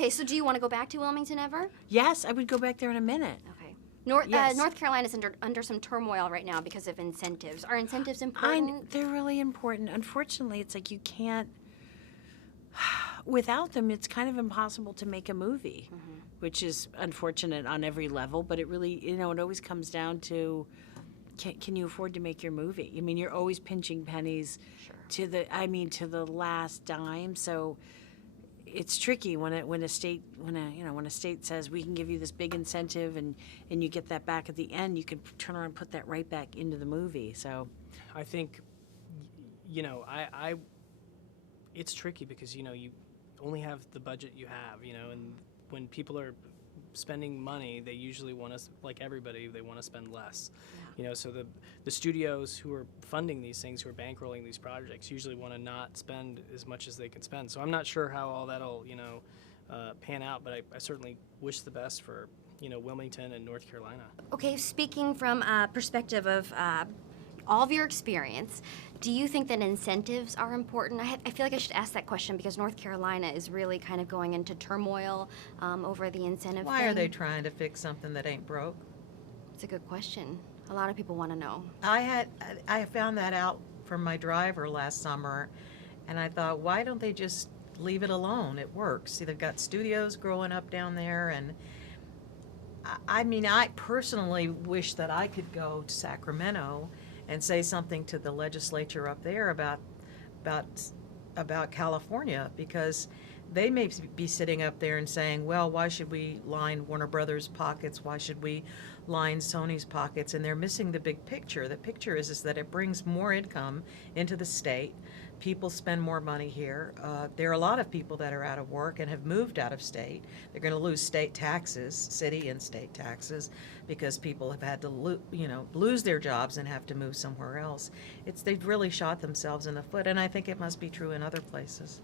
Okay, so do you want to go back to Wilmington ever? Yes, I would go back there in a minute. Okay. Yes. North Carolina's under some turmoil right now because of incentives. Are incentives important? They're really important. Unfortunately, it's like you can't, without them, it's kind of impossible to make a movie, which is unfortunate on every level, but it really, it always comes down to, can you afford to make your movie? I mean, you're always pinching pennies to the last dime. So it's tricky when a state says we can give you this big incentive and you get that back at the end, you can turn around and put that right back into the movie. So I think, I it's tricky because, you only have the budget you have, and when people are spending money, they usually want to, like everybody, they want to spend less. So the studios who are funding these things, who are bankrolling these projects, usually want to not spend as much as they can spend. So I'm not sure how all that'll, pan out, but I certainly wish the best for, Wilmington and North Carolina. Okay, speaking from a perspective of all of your experience, do you think that incentives are important? I feel like I should ask that question because North Carolina is really kind of going into turmoil over the incentive Why thing. are they trying to fix something that ain't broke? It's a good question. A lot of people want to know. I found that out from my driver last summer, and I thought, why don't they just leave it alone? It works. See, they've got studios growing up down there, and I mean, I personally wish that I could go to Sacramento and say something to the legislature up there about California, because they may be sitting up there and saying, well, why should we line Warner Brothers' pockets? Why should we line Sony's pockets? And they're missing the big picture. The picture is that it brings more income into the state. People spend more money here. There are a lot of people that are out of work and have moved out of state. They're going to lose state taxes, city and state taxes, because people have had to lose their jobs and have to move somewhere else. They've really shot themselves in the foot, and I think it must be true in other places.